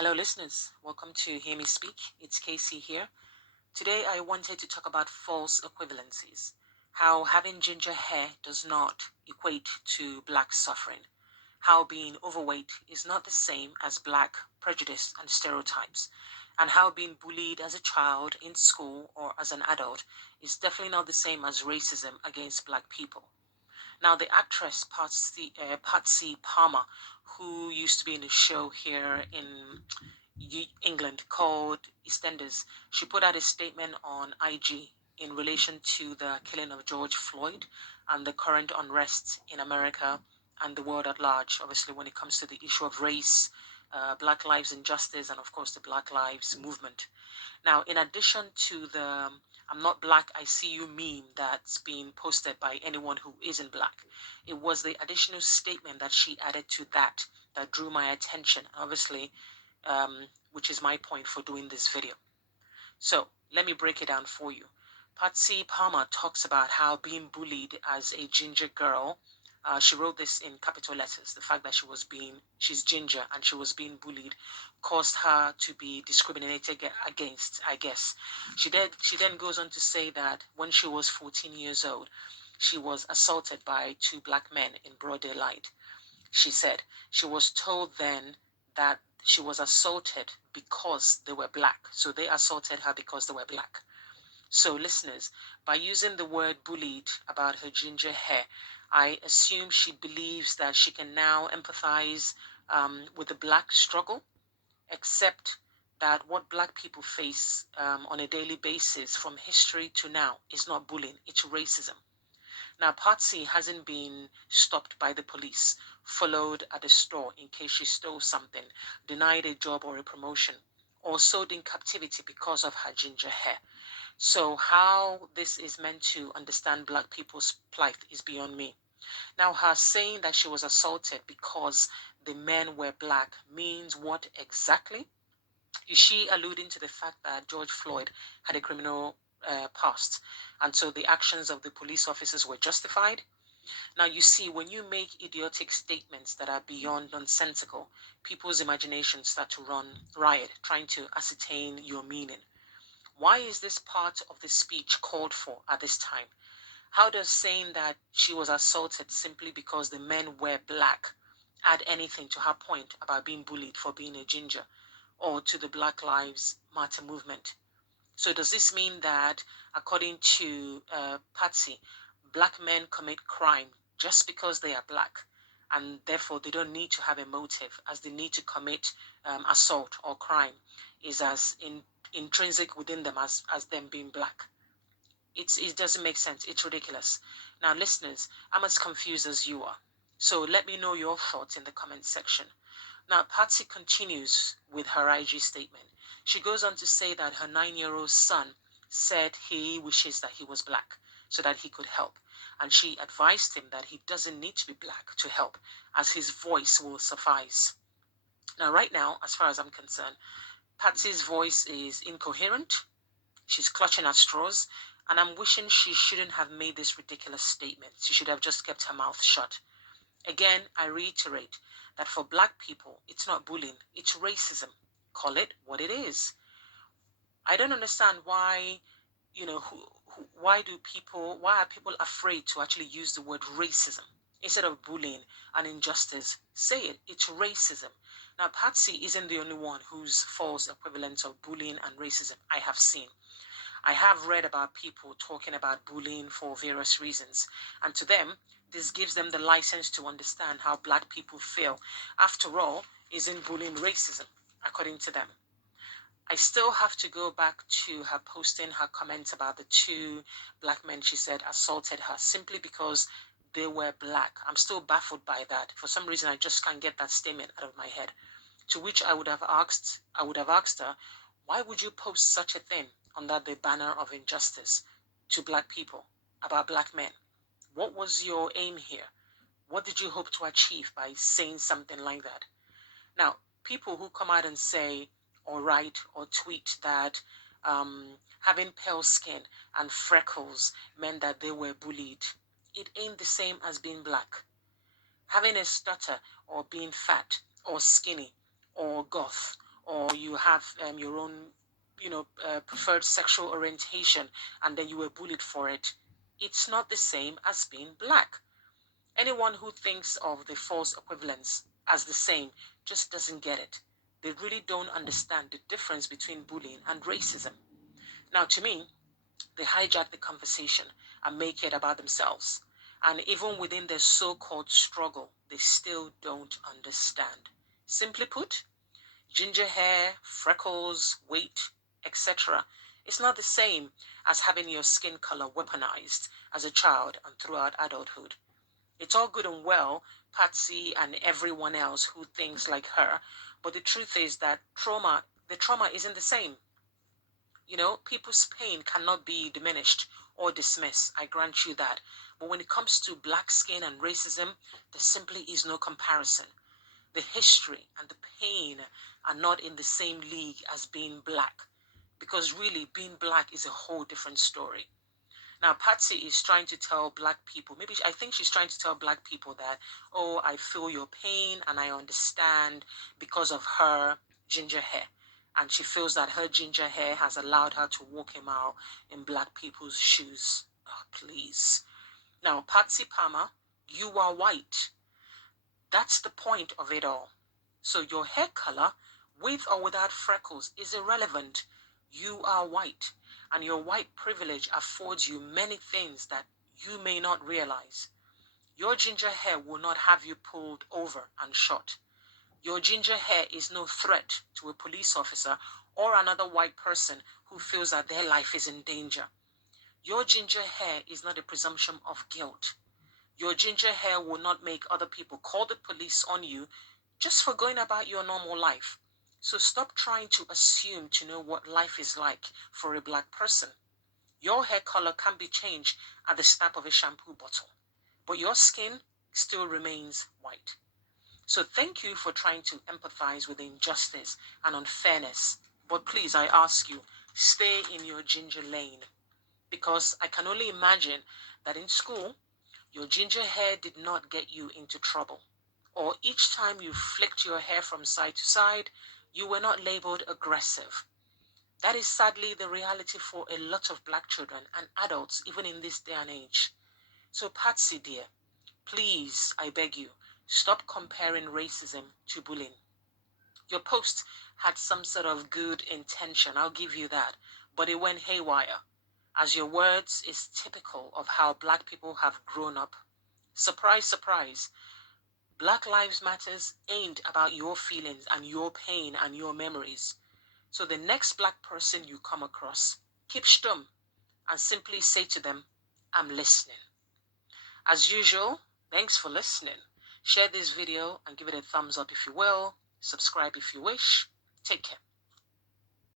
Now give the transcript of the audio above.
Hello, listeners. Welcome to Hear Me Speak. It's Casey here. Today, I wanted to talk about false equivalencies. How having ginger hair does not equate to black suffering. How being overweight is not the same as black prejudice and stereotypes. And how being bullied as a child in school or as an adult is definitely not the same as racism against black people. Now, the actress Patsy Palmer, who used to be in a show here in England called EastEnders, she put out a statement on IG in relation to the killing of George Floyd and the current unrest in America and the world at large, obviously, when it comes to the issue of race, Black Lives Injustice, and of course the Black Lives Movement. Now, in addition to the I'm not black, I see you meme that's being posted by anyone who isn't black, it was the additional statement that she added to that drew my attention, obviously, which is my point for doing this video. So let me break it down for you. Patsy Palmer talks about how being bullied as a ginger girl, she wrote this in capital letters, the fact that she's ginger and she was being bullied caused her to be discriminated against, I guess. She then goes on to say that when she was 14 years old, she was assaulted by two black men in broad daylight. She said she was told then that she was assaulted because they were black. So they assaulted her because they were black. So, listeners, by using the word bullied about her ginger hair, I assume she believes that she can now empathize with the black struggle, except that what black people face on a daily basis from history to now is not bullying, it's racism. Now, Patsy hasn't been stopped by the police, followed at a store in case she stole something, denied a job or a promotion, or sold in captivity because of her ginger hair. So, how this is meant to understand black people's plight is beyond me. Now, her saying that she was assaulted because the men were black means what exactly? Is she alluding to the fact that George Floyd had a criminal past, and so the actions of the police officers were justified? Now, you see, when you make idiotic statements that are beyond nonsensical, people's imaginations start to run riot, trying to ascertain your meaning. Why is this part of the speech called for at this time? How does saying that she was assaulted simply because the men were black add anything to her point about being bullied for being a ginger or to the Black Lives Matter movement? So does this mean that, according to Patsy, black men commit crime just because they are black, and therefore they don't need to have a motive, as the need to commit assault or crime is as intrinsic within them as them being black? It doesn't make sense. It's ridiculous. Now, listeners, I'm as confused as you are. So let me know your thoughts in the comment section. Now, Patsy continues with her IG statement. She goes on to say that her 9-year-old son said he wishes that he was black so that he could help. And she advised him that he doesn't need to be black to help, as his voice will suffice. Now, right now, as far as I'm concerned, Patsy's voice is incoherent. She's clutching at straws, and I'm wishing she shouldn't have made this ridiculous statement. She should have just kept her mouth shut. Again, I reiterate that for black people, it's not bullying, it's racism. Call it what it is. I don't understand why, why are people afraid to actually use the word racism instead of bullying and injustice? Say it, it's racism. Now, Patsy isn't the only one whose false equivalents of bullying and racism I have seen. I have read about people talking about bullying for various reasons, and to them, this gives them the license to understand how black people feel. After all, isn't bullying racism, according to them? I still have to go back to her posting her comments about the two black men she said assaulted her simply because they were black. I'm still baffled by that. For some reason, I just can't get that statement out of my head. To which I would have asked her, why would you post such a thing under the banner of injustice to black people about black men? What was your aim here? What did you hope to achieve by saying something like that? Now, people who come out and say or write or tweet that having pale skin and freckles meant that they were bullied, it ain't the same as being black. Having a stutter or being fat or skinny or goth or you have your own, preferred sexual orientation, and then you were bullied for it, it's not the same as being black. Anyone who thinks of the false equivalence as the same just doesn't get it. They really don't understand the difference between bullying and racism. Now, to me, they hijack the conversation and make it about themselves. And even within their so-called struggle, they still don't understand. Simply put, ginger hair, freckles, weight, etc. It's not the same as having your skin color weaponized as a child and throughout adulthood. It's all good and well, Patsy and everyone else who thinks like her, but the truth is that the trauma isn't the same. People's pain cannot be diminished or dismissed. I grant you that. But when it comes to black skin and racism, there simply is no comparison. The history and the pain are not in the same league as being black. Because really, being black is a whole different story. Now, Patsy is trying to tell black people, I think she's trying to tell black people that, oh, I feel your pain and I understand because of her ginger hair. And she feels that her ginger hair has allowed her to walk a mile in black people's shoes. Oh, please. Now, Patsy Palmer, you are white. That's the point of it all. So your hair color, with or without freckles, is irrelevant. You are white, and your white privilege affords you many things that you may not realize. Your ginger hair will not have you pulled over and shot. Your ginger hair is no threat to a police officer or another white person who feels that their life is in danger. Your ginger hair is not a presumption of guilt. Your ginger hair will not make other people call the police on you just for going about your normal life. So stop trying to assume to know what life is like for a black person. Your hair color can be changed at the snap of a shampoo bottle, but your skin still remains white. So thank you for trying to empathize with the injustice and unfairness. But please, I ask you, stay in your ginger lane. Because I can only imagine that in school, your ginger hair did not get you into trouble. Or each time you flicked your hair from side to side, you were not labeled aggressive. That is sadly the reality for a lot of black children and adults, even in this day and age. So Patsy dear, please, I beg you, stop comparing racism to bullying. Your post had some sort of good intention, I'll give you that, but it went haywire, as your words is typical of how black people have grown up. Surprise, surprise. Black Lives Matters ain't about your feelings and your pain and your memories. So the next black person you come across, keep stum and simply say to them, I'm listening. As usual, thanks for listening. Share this video and give it a thumbs up if you will. Subscribe if you wish. Take care.